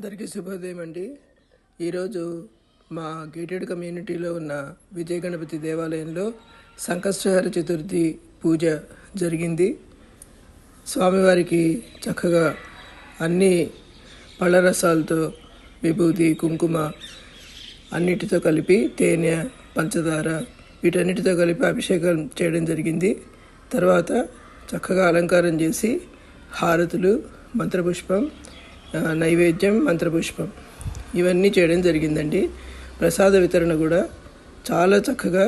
అందరికీ శుభోదయం అండి. ఈరోజు మా గేటెడ్ కమ్యూనిటీలో ఉన్న విజయ గణపతి దేవాలయంలో సంకష్టహర చతుర్థి పూజ జరిగింది. స్వామివారికి చక్కగా అన్ని పళ్ళరసాలతో విభూతి, కుంకుమ అన్నిటితో కలిపి తేనె, పంచదార వీటన్నిటితో కలిపి అభిషేకం చేయడం జరిగింది. తర్వాత చక్కగా అలంకారం చేసి హారతులు, మంత్రపుష్పం, నైవేద్యం, మంత్రపుష్పం ఇవన్నీ చేయడం జరిగిందండి. ప్రసాద వితరణ కూడా చాలా చక్కగా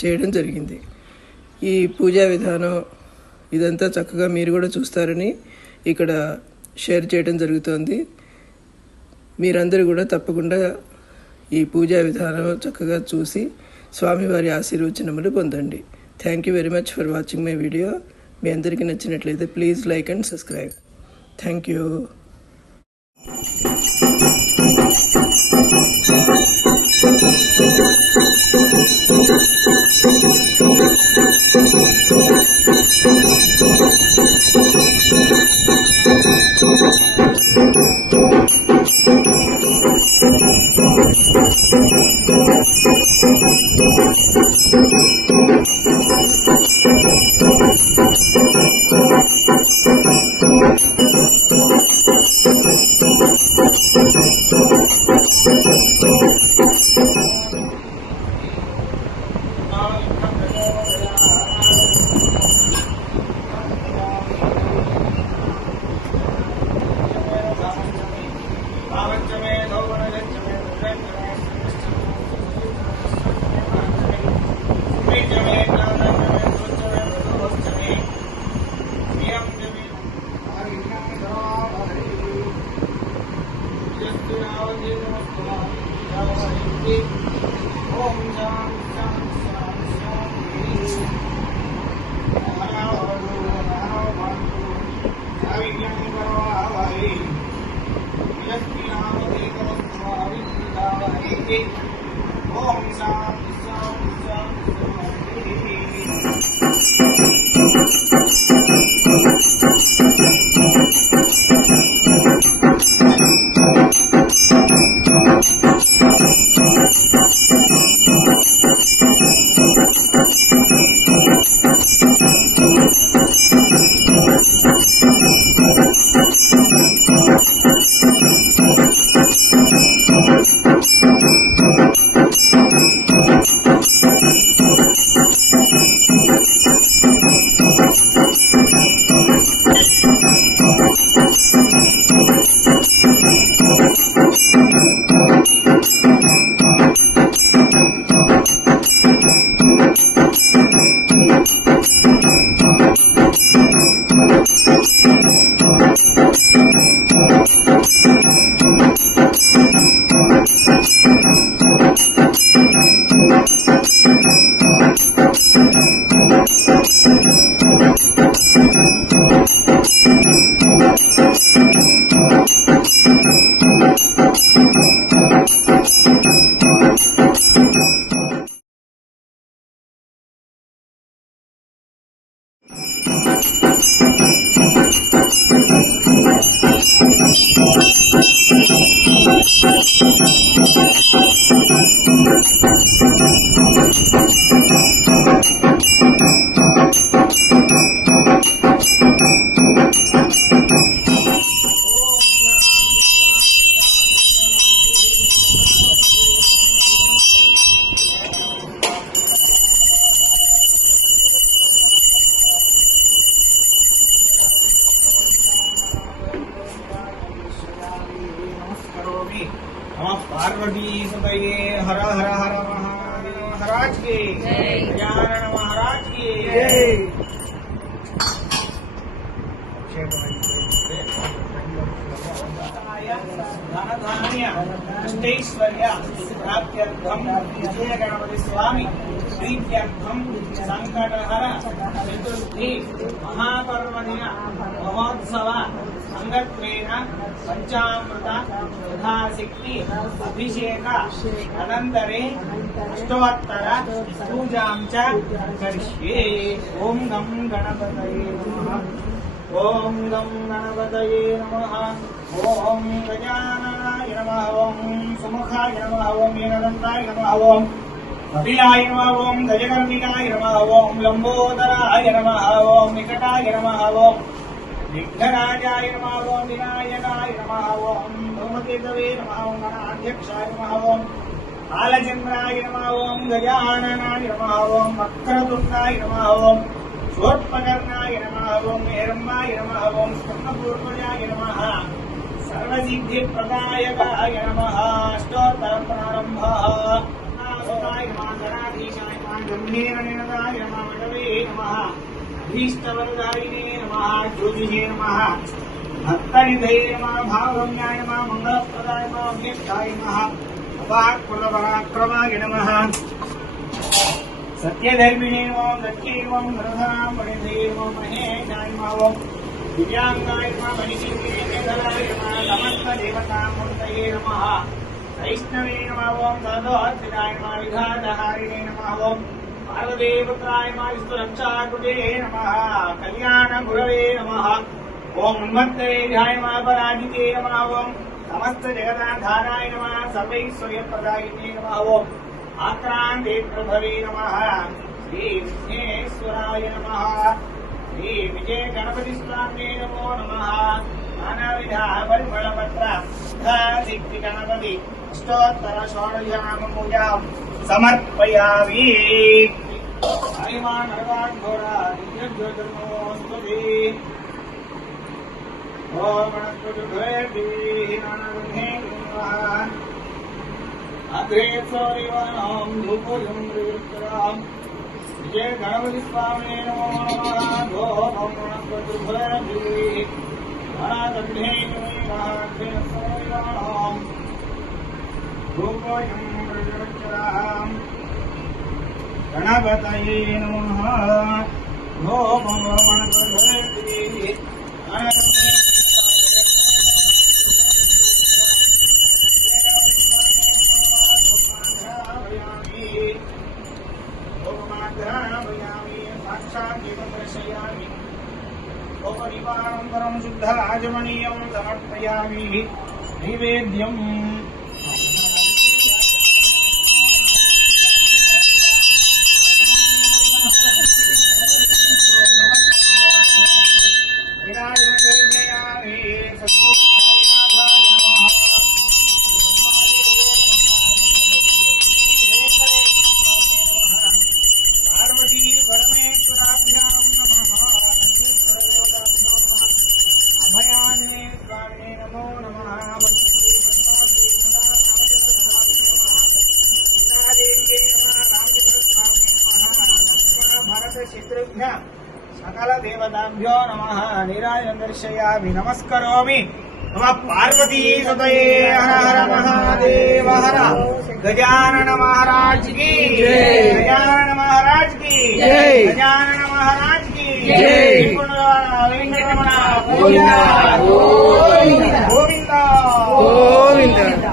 చేయడం జరిగింది. ఈ పూజా విధానం ఇదంతా చక్కగా మీరు కూడా చూస్తారని ఇక్కడ షేర్ చేయడం జరుగుతోంది. మీరందరూ కూడా తప్పకుండా ఈ పూజా విధానం చక్కగా చూసి స్వామివారి ఆశీర్వచనములు పొందండి. Thank you very much for watching my video. మీ అందరికీ నచ్చినట్లయితే please like and subscribe. Thank you. Parvati सतये हर हर हर महाराज के गजानन महाराज की अष्टैश्वर्य प्राप्त्यर्थम विजय गणपति स्वामी प्रीत्यर्थम संकटहर चतुर्थी महापर्वणिय महोत्सव अंगत्वेन पंचामृत यथाशक्ति अभिषेक अनंतरे अष्टोत्तर पूजां च करिष्ये. ओम गं गणपतये नमः. ओम गं गणपतये नमः. ओम गजानन पंचमुखाय नमः ओम एकदन्ताय नमः ओम कपिलाय नमः ओम गजकर्णिकाय नमः ओम लंबोदराय नमः ओम निकटाय नमः ओम विघ्नराजाय नमः ओम विनायकाय नमः ओम धूमकेतवे नमः ओम गणाध्यक्षाय नमः ओम कालचंद्राय नमः ओम गजाननाय नमः ओम वक्रतुण्डाय नमः ओम शूर्पकर्णाय नमः ओम हेरम्बाय नमः ओम स्वर्णपूर्वजाय नमः सर्वसिद्धिप्रदायकाय नमः अष्टोत्तरप्रारम्भः सुताय नमः गणाधीशाय नमः गम्भीरनिनदाय नमः वटवे नमः अभीष्टवरदायिने नमः ज्योतिषे नमः भक्तनिधये नमः भावगम्याय नमः मङ्गलप्रदाय नमः अभीष्टाय नमः अपाकृतपराक्रमाय नमः सत्यधर्मिणे नमः दक्षे नमः धनधनां वणिधये नमः महेशाय नमः दिव्यांगाय नमः मणिसिंहे मेघलाय नमः समस्तदेवतामूर्तये नमः वैष्णवे नमः ओम तदोद्भिदाय नमः विघातहारिणे नमः ओम पार्वतीपुत्राय नमः विष्णुरक्षाकृते नमः कल्याणगुरवे नमः ओम उन्मत्तवेद्याय नमः पराजिते नमः ओम समस्तजगदाधाराय नमः सर्वैश्वर्यप्रदायिने नमः ओम आक्रान्ते प्रभवे नमः श्री विघ्नेश्वराय नमः श्री विजय गणपति स्वामी नमो नमः नानाविध परिमलपत्र सिद्धि गणपति अष्टोत्तर षोडशां पूजां समर्पयामि हरिमानर्वाघोरा दिव्यज्योतिर्नमोऽस्तुते ओम गणपतिभ्ये नमः अग्रे सूर्यवनं धूपोऽयं प्रयुक्तराम् जय गणपति स्वामी नमो नमः ओम गणपतिभ्ये गणागणे नमः सूर्यवनं धूपोऽयं प्रयुक्तराम् गणपतये नमः ओम गणपतिभ्ये उपनिपारं शुद्ध आजमनीयं समर्पयामि नैवेद्यम् सकल देवताभ्यो नमः नीराजनं दर्शयामि नमस्करोमि नमः पार्वती सुतये हर हर महादेव हर गजानन महाराज की जय गजानन महाराज की जय गजानन महाराज की जय वेंकटरमण गोविंद गोविंद गोविंद गोविंद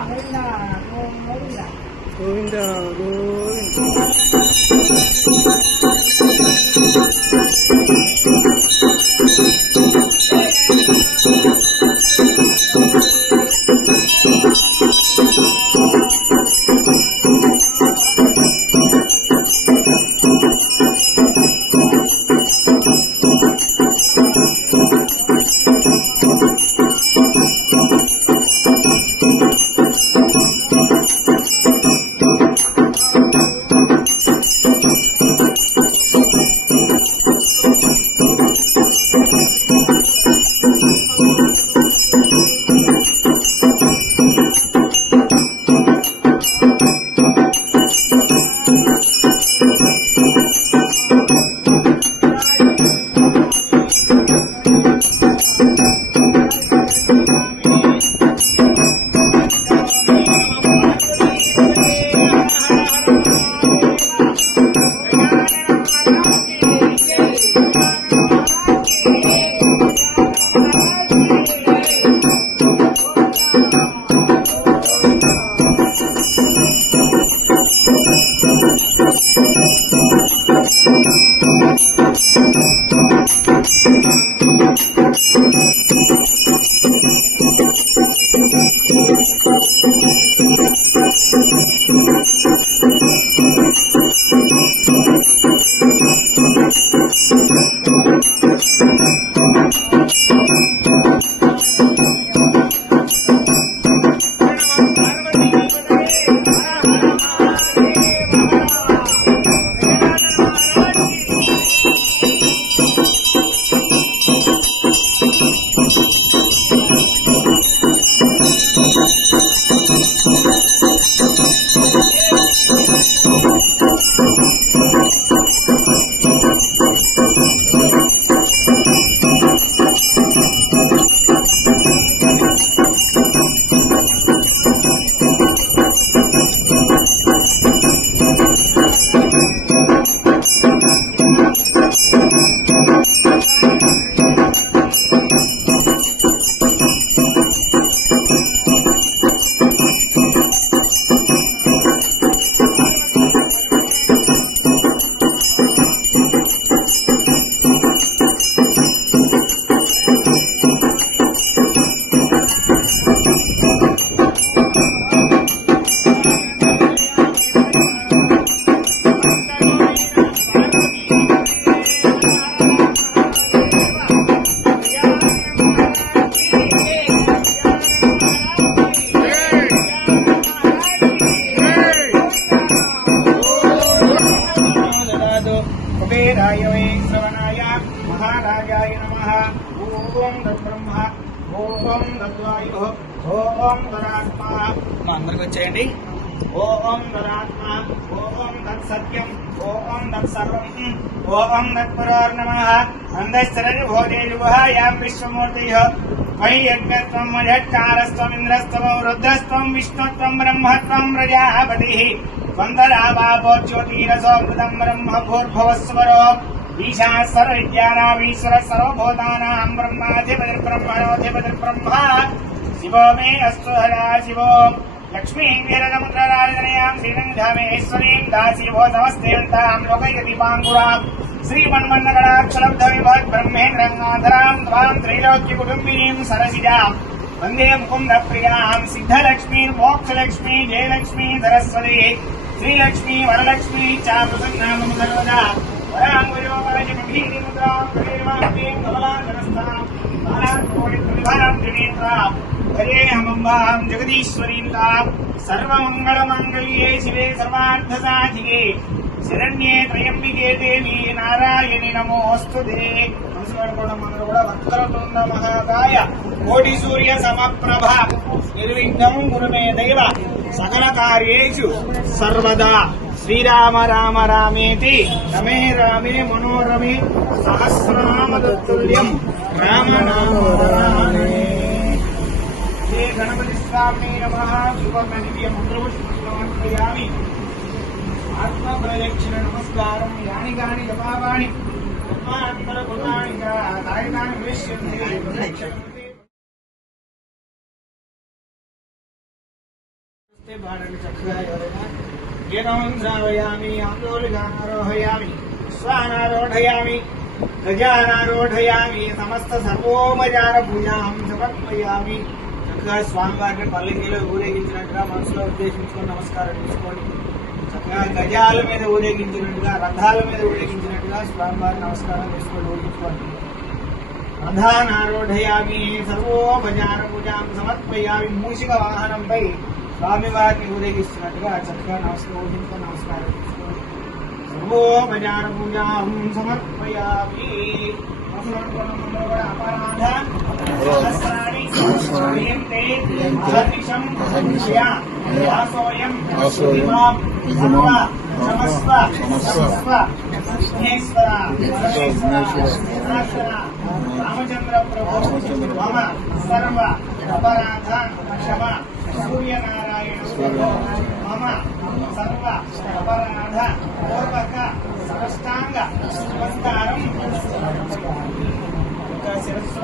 कुबेराय वै श्रवणाय महाराजाय नमः। ओम तद्ब्रह्म ओम तद्वायुः ओम तदात्मा మా అందరికి వచ్చేయండి ఓం తదాత్మా ఓం తత్సత్యం ఓం తత్సర్వం ఓం తత్పురోర్నమః అందశ్చరని భోజేయువః యాం విశ్వమూర్తిః వై యజ్ఞత్వం మజత్కారస్త్వం ఇంద్రస్త్వం రుద్రస్త్వం విష్ణుత్వం బ్రహ్మత్వం ప్రజాపతిః వందరావాపో జ్యోతిరసోమృతం బ్రహ్మ భూర్భువస్వరో ఈశా సర్వవిద్యానామీశ్వర సర్వభూతానాం బ్రహ్మాధిపతిర్బ్రహ్మణోధిపతిర్బ్రహ్మ శివో మే అస్తు హరా శివో లక్ష్మీం వీరనముద్రరాజనయాం శ్రీరంగధామేశ్వరీం దాసీభో సమస్తేంతాం లోకైకదీపాంకురాం శ్రీమన్మన్నగణాక్షలబ్ధవిభగ్ బ్రహ్మేంద్రంగాధరాం త్వాం త్రైలోక్యకుటుంబినీం సరసిజాం వందే ముకుందప్రియాం సిద్ధలక్ష్మీర్ మోక్షలక్ష్మీ జయలక్ష్మీ సరస్వతి శ్రీలక్ష్మీ వరలక్ష్మీ చాప్రసన్నామము సర్వదా వరాంగుయోపరజమభీతిముద్రాం కవేమాంగీం కమలాజనస్థాం బాలాకోటిప్రతిభాం త్రినేత్రాం హరేహమంబాం జగదీశ్వరీంతాం సర్వమంగళమాంగళ్యే శివే సర్వార్థసాధికే శరణ్యే త్రయంబికే దేవి నారాయణి నమోస్తుతే. మనసుపడుకోవడం అందరూ కూడా వక్రతుండ మహాకాయ కోటి సూర్య సమప్రభ నిర్విఘ్నం గురుమే దైవ సకల కార్యేషు సర్వదా శ్రీరామ రామ రామేతి రమే రామే మనోరమే సహస్రనామ తత్తుల్యం రామనామే. శ్రీ గణపతి స్వామి నమః. సువర్ణ దివ్య మంత్రపుష్పయామి ఆత్మ ప్రదక్షిణ నమస్కారం యాని గాని జపావాణి జపాంతర కృతాని కాయకాని విష్యంతి బాడని చక్కగా ఎవరైనా గీతం శ్రావయామి ఆందోళనారోహయామి శ్వానారోఢయామి గజానారోఢయామి సమస్త సర్వోపచార పూజాం సమర్పయామి. చక్కగా స్వామివారిని పల్లకీలో ఊరేగించినట్టుగా మనసులో ఉద్దేశించుకొని నమస్కారం చేసుకోండి. చక్కగా గజాల మీద ఊరేగించినట్టుగా రథాల మీద ఊరేగించినట్టుగా స్వామివారి నమస్కారం చేసుకొని ఊరేగించుకోండి. రథానారోఢయామి సర్వోపచార పూజాం సమర్పయామి. మూషిక వాహనంపై స్వామివారిని ఊరేగిస్తున్నట్టుగా చక్కగా నమస్కారం నమస్కారం చేసుకోండి. సర్వోపచార పూజాం సమర్పయామి. అపరాధ సహస్రాణి క్రియంతే అహర్నిశం ఆసోయం ఇమాం సర్వ సమస్వ సమస్వ విఘ్నేశ్వర పరమేశ్వర రామచంద్ర ప్రభు మమ సర్వ అపరాధ క్షమ సూర్యనారాయణ మమ సర్వ అపరాధ పూర్వక సమస్తాంగ నమస్కారం. శిరస్సు